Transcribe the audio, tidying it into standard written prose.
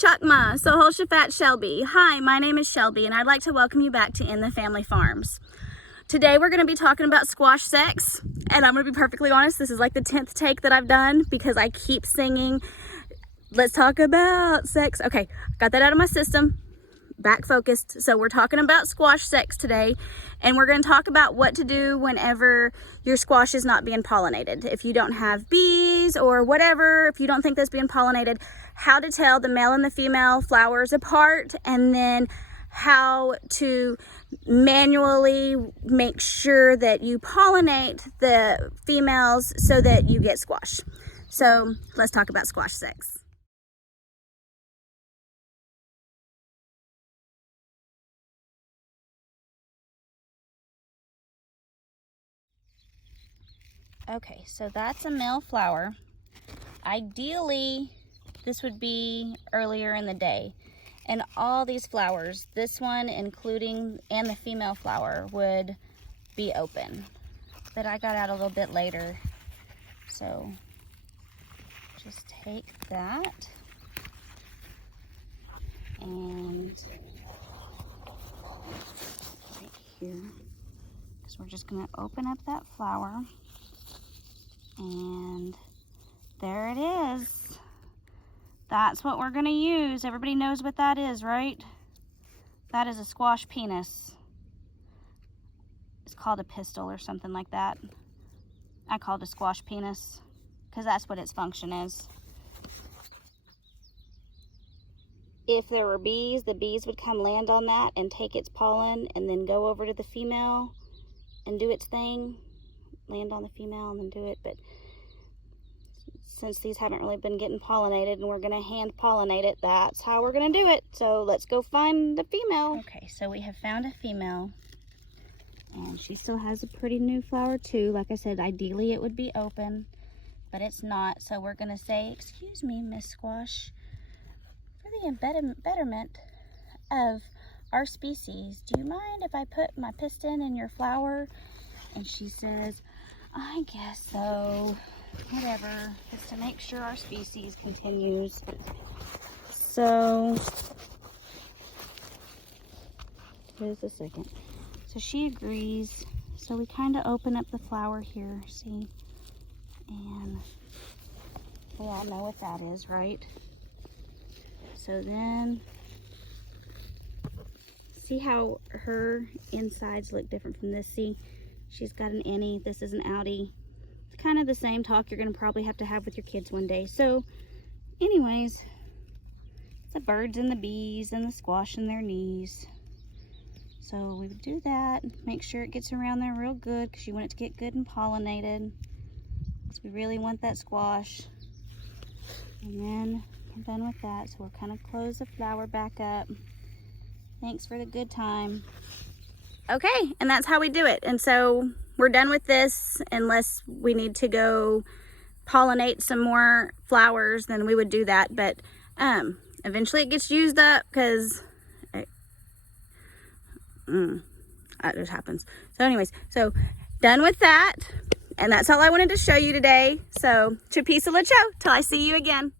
Chukma, Sohol Shafat Shelby. Hi, my name is Shelby, and I'd like to welcome you back to In the Family Farms. Today we're going to be talking about squash sex, and I'm going to be perfectly honest, this is like the 10th take that I've done because I keep singing, let's talk about sex. Okay, got that out of my system, back focused. So we're talking about squash sex today, and we're going to talk about what to do whenever your squash is not being pollinated. If you don't have bees or whatever, if you don't think that's being pollinated, how to tell the male and the female flowers apart, and then how to manually make sure that you pollinate the females so that you get squash. So let's talk about squash sex. Okay, so that's a male flower. Ideally, this would be earlier in the day. And all these flowers, this one including, and the female flower, would be open. But I got out a little bit later. So just take that and right here. So we're just gonna open up that flower. And there it is. That's what we're gonna use. Everybody knows what that is, right? That is a squash penis. It's called a pistil or something like that. I call it a squash penis because that's what its function is. If there were bees, the bees would come land on that and take its pollen and then go over to the female and do its thing. Land on the female and then do it, but since these haven't really been getting pollinated and we're gonna hand pollinate it, that's how we're gonna do it. So let's go find the female. Okay, so we have found a female and she still has a pretty new flower too. Like I said, ideally it would be open, but it's not. So we're gonna say, excuse me, Miss Squash, for the betterment of our species, do you mind if I put my piston in your flower? And she says, I guess so. Whatever, just to make sure our species continues. So, here's a second. So she agrees. So we kind of open up the flower here, see? And we all know what that is, right? So then, see how her insides look different from this? See, she's got an innie, this is an outie. Kind of the same talk you're going to probably have to have with your kids one day. So anyways, the birds and the bees and the squash and their knees. So we would do that, make sure it gets around there real good because you want it to get good and pollinated, because we really want that squash. And then we're done with that, so we'll kind of close the flower back up. Thanks for the good time. Okay, and that's how we do it. And so we're done with this. Unless we need to go pollinate some more flowers, then we would do that. But eventually it gets used up because that just happens. So anyways, so done with that. And that's all I wanted to show you today. So, Chapisa Lacho, till I see you again.